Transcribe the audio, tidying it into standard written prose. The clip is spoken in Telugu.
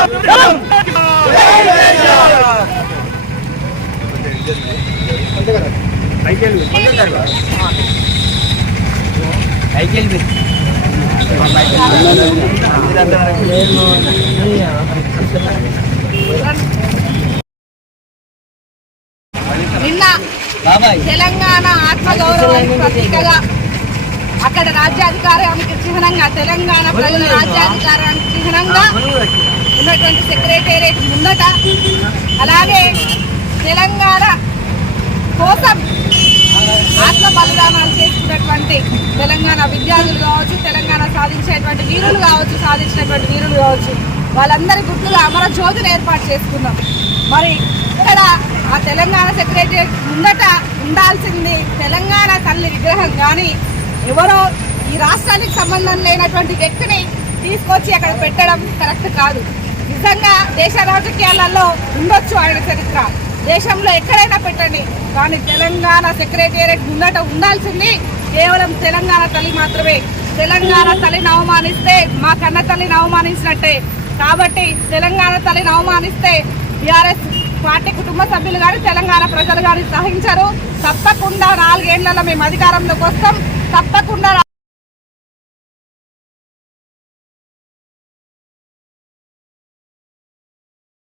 నిన్న తెలంగాణ ఆత్మగౌరవానికి ప్రతీకగా అక్కడ రాజ్యాధికారానికి చిహ్నంగా తెలంగాణ ప్రజల రాజ్యాధికారానికి చిహ్నంగా ఉన్నటువంటి సెక్రటేరియట్ ముందట అలాగే తెలంగాణ కోసం ఆత్మ బలిదానాలు చేసుకున్నటువంటి తెలంగాణ విద్యార్థులు కావచ్చు, తెలంగాణ సాధించినటువంటి వీరులు కావచ్చు, వాళ్ళందరి గుర్తుగా అమర జ్యోతిని ఏర్పాటు చేసుకున్నాం. మరి ఇక్కడ ఆ తెలంగాణ సెక్రటేరియట్ ముందట ఉండాల్సింది తెలంగాణ తల్లి విగ్రహం, కానీ ఎవరో ఈ రాష్ట్రానికి సంబంధం లేనటువంటి వ్యక్తిని తీసుకొచ్చి అక్కడ పెట్టడం కరెక్ట్ కాదు. నిజంగా దేశ రాజకీయాలలో ఉండొచ్చు ఆయన చరిత్ర, దేశంలో ఎక్కడైనా పెట్టండి, కానీ తెలంగాణ సెక్రటేరియట్ ముందట ఉండాల్సింది కేవలం తెలంగాణ తల్లి మాత్రమే. తెలంగాణ తల్లిని అవమానిస్తే మా కన్న తల్లిని అవమానించినట్టే. కాబట్టి తెలంగాణ తల్లిని అవమానిస్తే టీఆర్ఎస్ పార్టీ కుటుంబ సభ్యులు కానీ తెలంగాణ ప్రజలు కానీ సహించరు. తప్పకుండా 4 ఏళ్లలో మేము అధికారంలోకి వస్తాం. తప్పకుండా